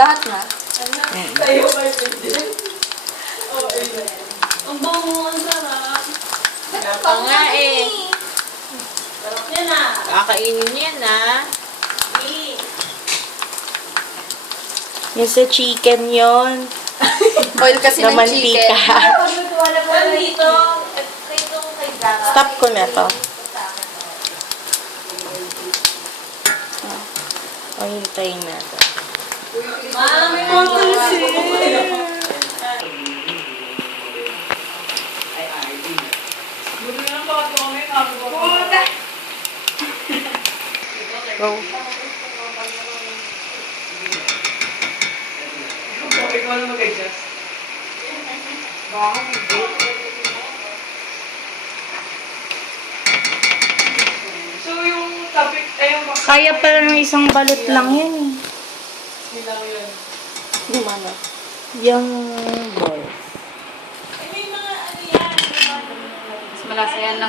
Lahat na. Tayo ba din? Oo, ang bango, ang sarap. Kaya nga eh. Sarap yan ah. Kakainin yan ah. Yung sa chicken yon. Oil kasi Na ng chicken. mantika. Dito, kay Zara. Stop ko na to. O, hintayin natin. Mami, matalsi. Go. Ikaw na mag-adjust. So, yung topic, yung Kaya pala ng isang balot lang yan eh. lang yun. Yung ano? Yung ball. May mga ano yan. Malasa yan lang.